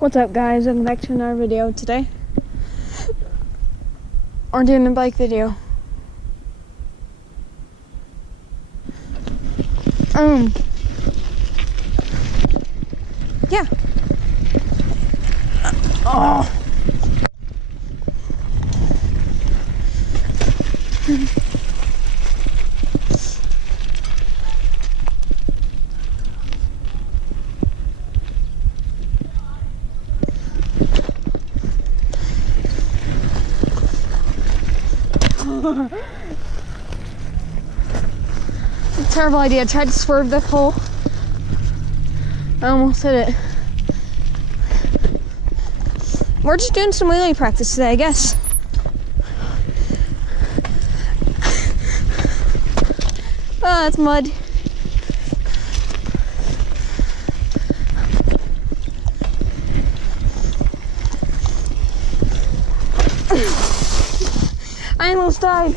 What's up, guys? Welcome back to another video. Today we're doing a bike video. Yeah. Oh. It's a terrible idea. I tried to swerve the pole. I almost hit it. We're just doing some wheelie practice today, I guess. Oh, that's mud. I almost died.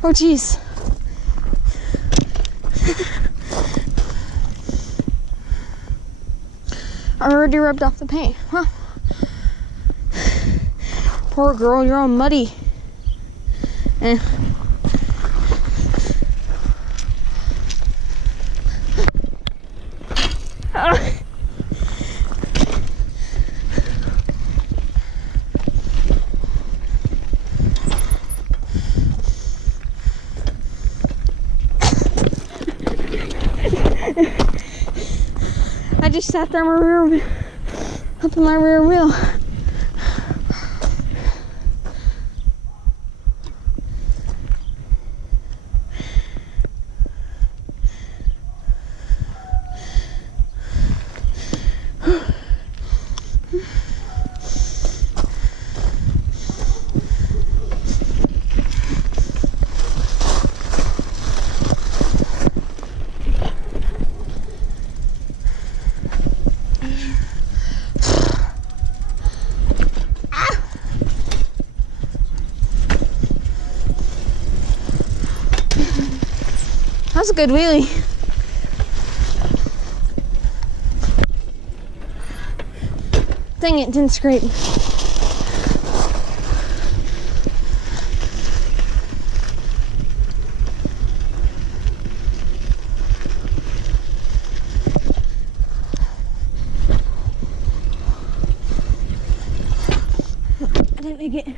Oh, jeez. I already rubbed off the paint, huh? Poor girl, you're all muddy. I just sat there up in my rear wheel. That was a good wheelie. Dang it, didn't scrape. I didn't make it.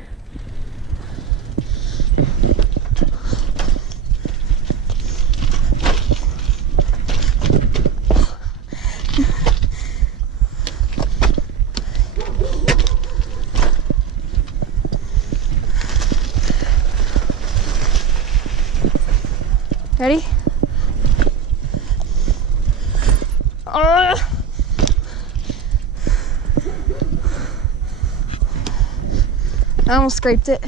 Ready? I almost scraped it.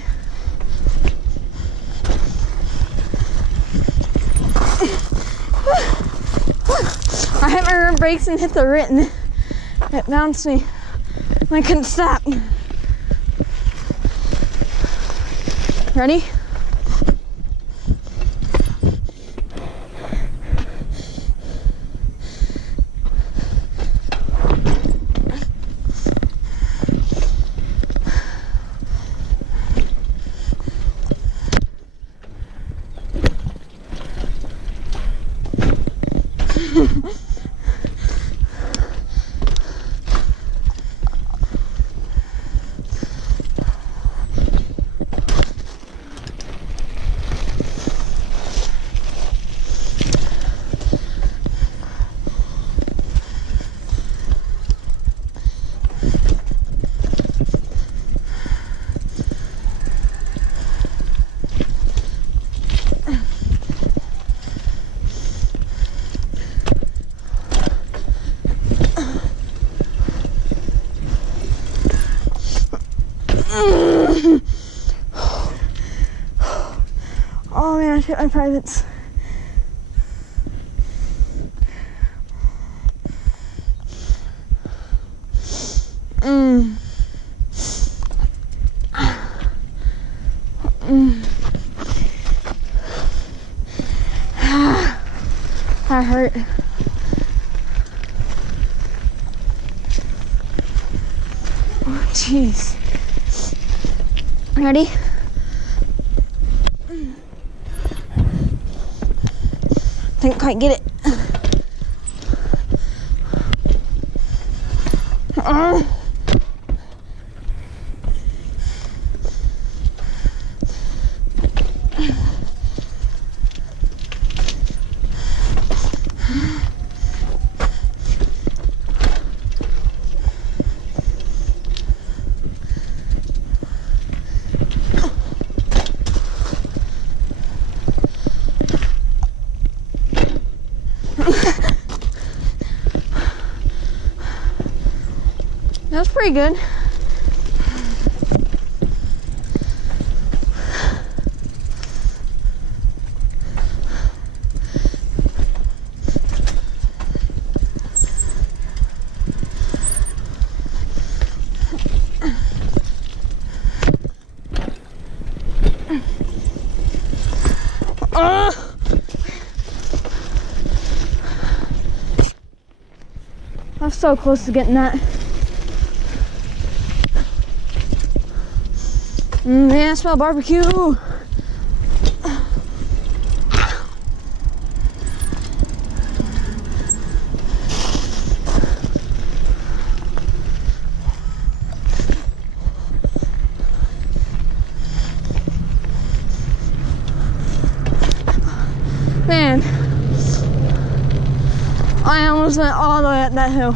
I hit my rear brakes and hit the root and it bounced me. And I couldn't stop. Ready? Oh man, I hit my privates. Mm. Mm. That hurt. Oh, jeez. Ready? Didn't quite get it. That's pretty good. I was so close to getting that. Yeah, I smell barbecue. Man, I almost went all the way up that hill.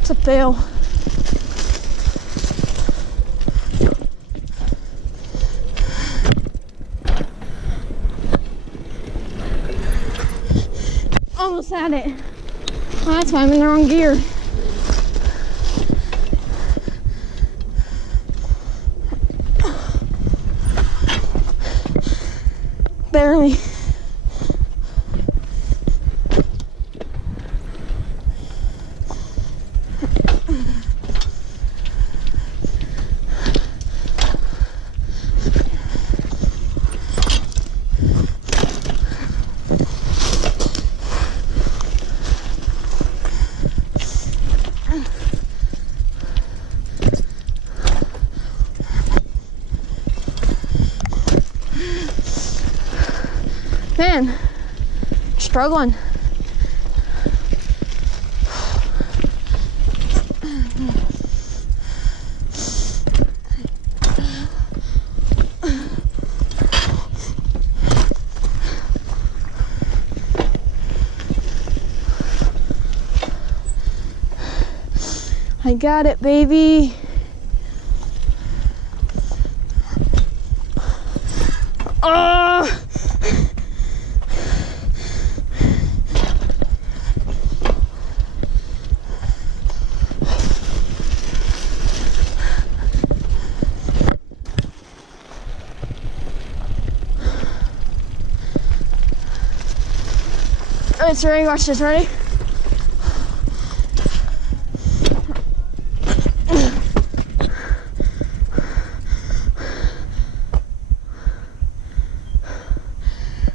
It's a fail. Almost had it. Oh, that's why I'm in the wrong gear. Barely. Man, struggling. I got it, baby. Oh! Alright, so ready? Watch this. Ready?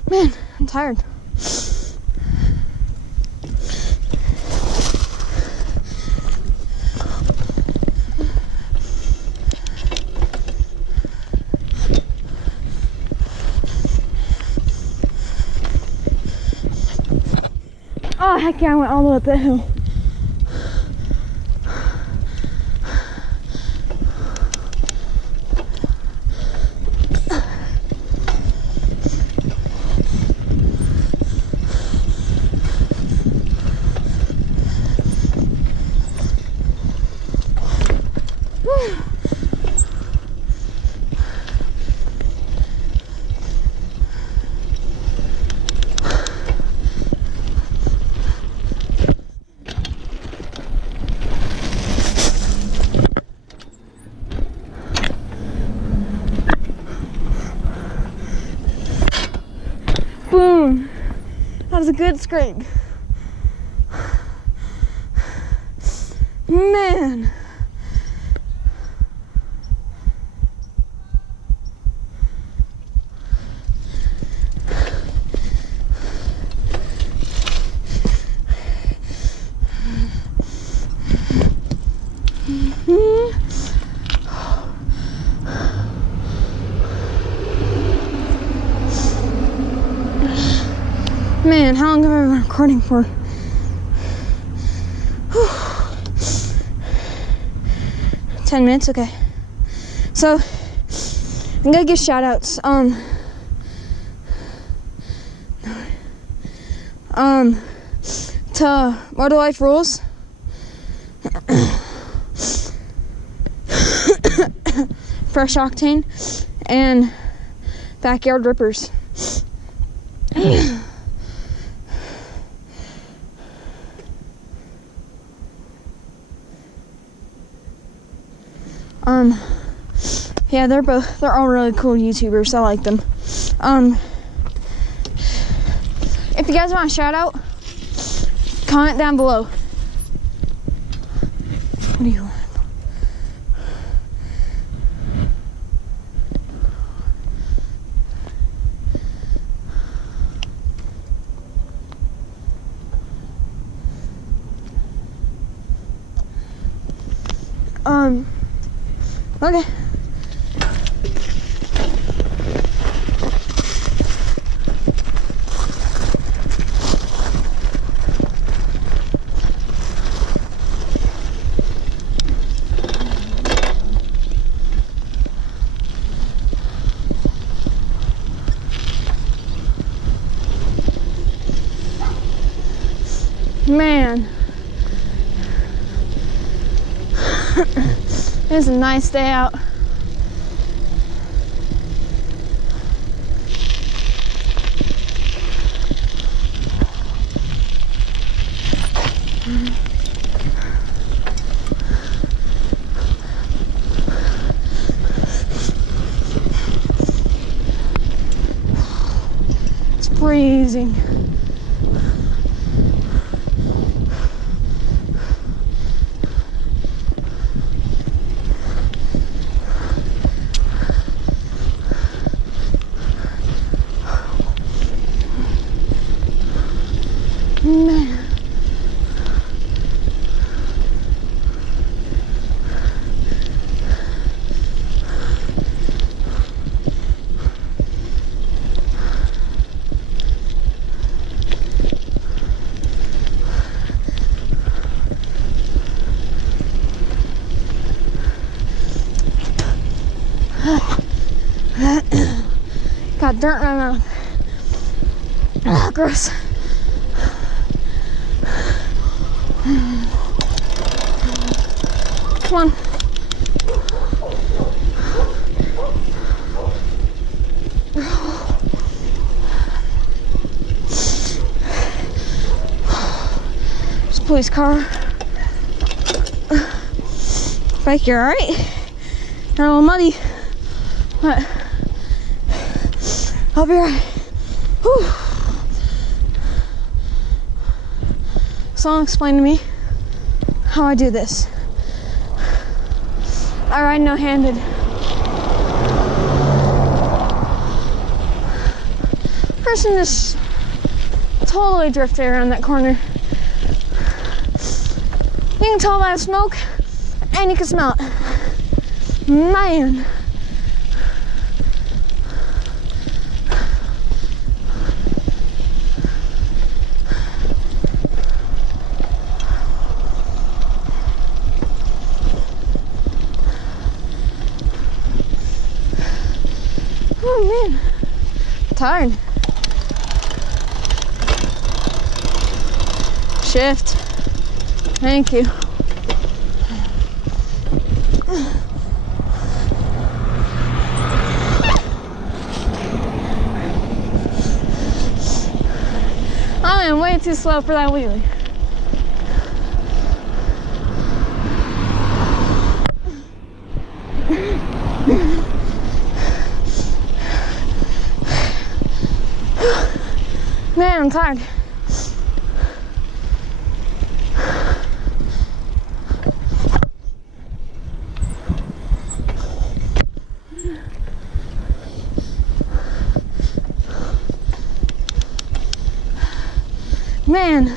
Man, I'm tired. Oh, heck yeah, I went all the way up that hill. That was a good scrape. Man. Man, how long have I been recording for? Whew. 10 minutes, okay. So, I'm gonna give shout outs. To Motor Life Rules. Fresh Octane and Backyard Rippers. Yeah, they're all really cool YouTubers. I like them. If you guys want a shout out, comment down below. What do you want? Okay. Man. It's a nice day out. It's freezing. Man. Got dirt in my mouth. Ah, gross. Come on. There's a police car. Bike, you alright? You're a little muddy, but I'll be alright. Whew. Someone explain to me how I do this. I ride no-handed. Person just totally drifted around that corner. You can tell by the smoke, and you can smell it. Man. Oh man, I'm tired. Shift. Thank you. I am way too slow for that wheelie. Man, I'm tired. Man.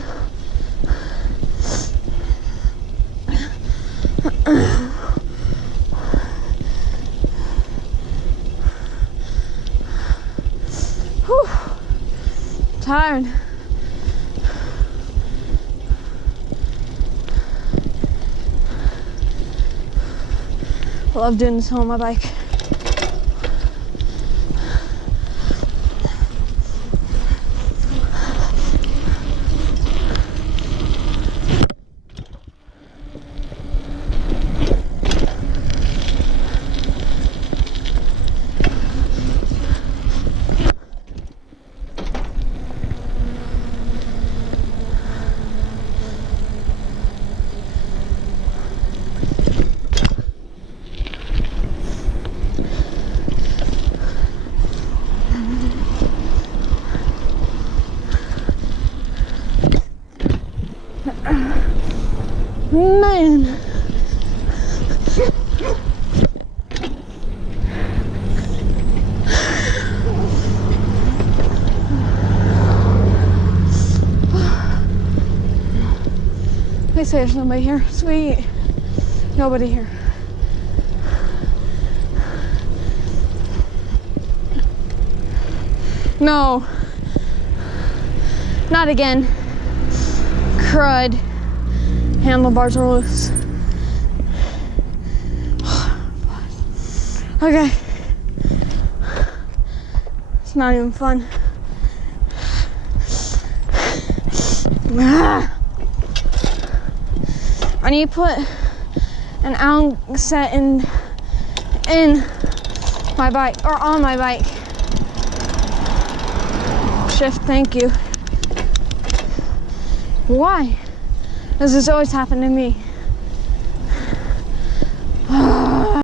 Whew. Tired. I love doing this on my bike. Man. They say there's nobody here. Sweet. Nobody here. No. Not again. Crud. Handlebars are loose. Okay. It's not even fun. I need to put an outset in my bike, or on my bike. Shift, thank you. Why does this always happen to me?